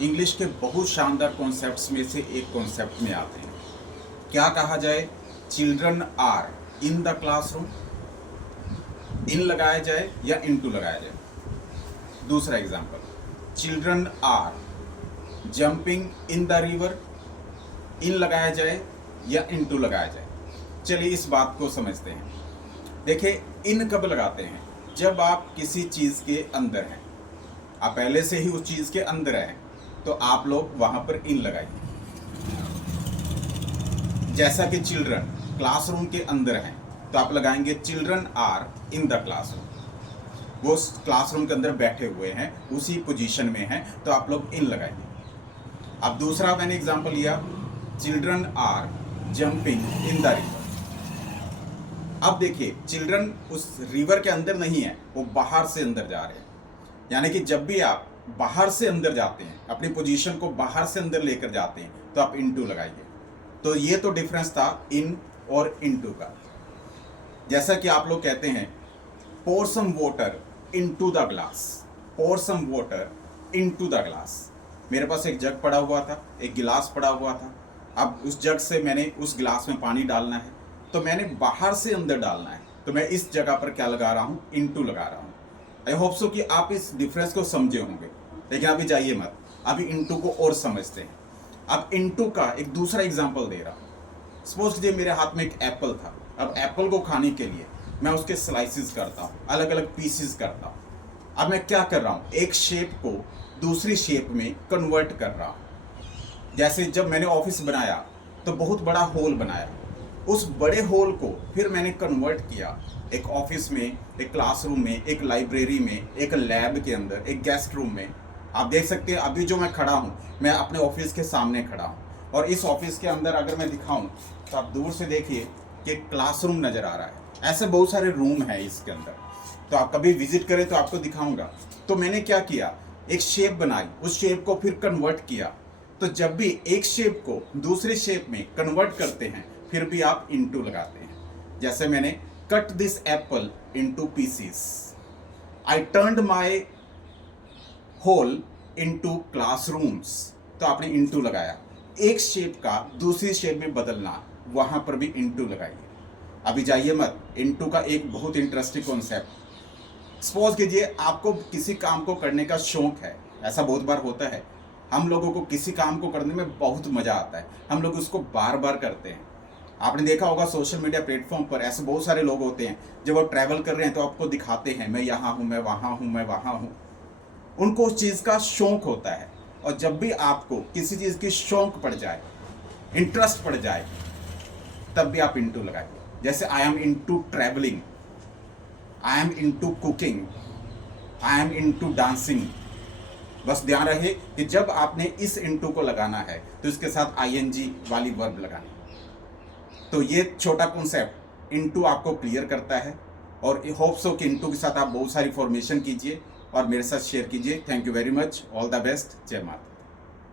English के बहुत शानदार कॉन्सेप्ट्स में से एक कॉन्सेप्ट में आते हैं। क्या कहा जाए? Children are in the classroom. In लगाया जाए या इनटू लगाया जाए। दूसरा example, children are jumping in the river. In लगाया जाए या इनटू लगाया जाए। चलिए इस बात को समझते हैं। देखिए, इन कब लगाते हैं? जब आप किसी चीज़ के अंदर हैं, आप पहले से ही उस चीज़ के अंदर हैं, तो आप लोग वहां पर इन लगाइए। जैसा कि चिल्ड्रन क्लासरूम के अंदर हैं, तो आप लगाएंगे children are in the classroom. वो क्लासरूम के अंदर बैठे हुए हैं, उसी पोजीशन में हैं, तो आप लोग इन लगाएंगे। अब दूसरा मैंने एग्जांपल लिया, children are jumping in the river. अब देखिए, चिल्ड्रन उस रिवर के अंदर नहीं है, वो बाहर से अंदर जा रहे हैं। यानी कि जब भी आप बाहर से अंदर जाते हैं, अपनी पोजीशन को बाहर से अंदर लेकर जाते हैं, तो आप इनटू लगाइए। तो ये तो डिफरेंस था इन और इनटू का। जैसा कि आप लोग कहते हैं, pour some water into the glass, pour some water into the glass। मेरे पास एक जग पड़ा हुआ था, एक गिलास पड़ा हुआ था। अब उस जग से मैंने उस गिलास में पानी डालना है, तो मैंने बाहर से अंदर डालना है, तो मैं इस जगह पर क्या लगा रहा हूँ? इनटू लगा रहा हूँ। आई होप सो कि आप इस डिफरेंस को समझे होंगे। लेकिन अभी जाइए मत, अभी इनटू को और समझते हैं। अब इनटू का एक दूसरा एग्जांपल दे रहा हूँ। सपोज कीजिए मेरे हाथ में एक एप्पल था। अब एप्पल को खाने के लिए मैं उसके स्लाइसिस करता हूँ, अलग अलग पीसेस करता हूँ। अब मैं क्या कर रहा हूँ? एक शेप को दूसरी शेप में कन्वर्ट कर रहा हूँ। जैसे जब मैंने ऑफिस बनाया तो बहुत बड़ा होल बनाया, उस बड़े होल को फिर मैंने कन्वर्ट किया एक ऑफिस में, एक क्लासरूम में, एक लाइब्रेरी में, एक लैब के अंदर, एक गेस्ट रूम में। आप देख सकते हैं अभी जो मैं खड़ा हूँ, मैं अपने ऑफिस के सामने खड़ा हूँ, और इस ऑफिस के अंदर अगर मैं दिखाऊं तो आप दूर से देखिए कि क्लासरूम नज़र आ रहा है। ऐसे बहुत सारे रूम है इसके अंदर, तो आप कभी विजिट करें तो आपको दिखाऊंगा। तो मैंने क्या किया? एक शेप बनाई, उस शेप को फिर कन्वर्ट किया। तो जब भी एक शेप को दूसरी शेप में कन्वर्ट करते हैं, फिर भी आप इनटू लगाते हैं। जैसे मैंने cut this apple into pieces, I turned my whole into classrooms, तो आपने इनटू लगाया। एक शेप का दूसरी शेप में बदलना, वहां पर भी इनटू लगाइए। अभी जाइए मत, इनटू का एक बहुत इंटरेस्टिंग कॉन्सेप्ट। सपोज कीजिए आपको किसी काम को करने का शौक है। ऐसा बहुत बार होता है, हम लोगों को किसी काम को करने में बहुत मज़ा आता है, हम लोग उसको बार बार करते हैं। आपने देखा होगा सोशल मीडिया प्लेटफॉर्म पर ऐसे बहुत सारे लोग होते हैं, जब वो ट्रैवल कर रहे हैं तो आपको दिखाते हैं, मैं यहाँ हूँ, मैं वहाँ हूँ, मैं वहाँ हूँ। उनको उस चीज़ का शौक होता है। और जब भी आपको किसी चीज़ की शौक पड़ जाए, इंटरेस्ट पड़ जाए, तब भी आप इनटू लगाइए। जैसे I am into travelling, I am into cooking, I am into dancing. बस ध्यान रहे कि जब आपने इस इनटू को लगाना है तो इसके साथ आईएनजी वाली वर्ब लगानी। तो ये छोटा कॉन्सेप्ट इनटू आपको क्लियर करता है, और होप सो कि इनटू के साथ आप बहुत सारी फॉर्मेशन कीजिए और मेरे साथ शेयर कीजिए। Thank you very much, all the best, जय माता।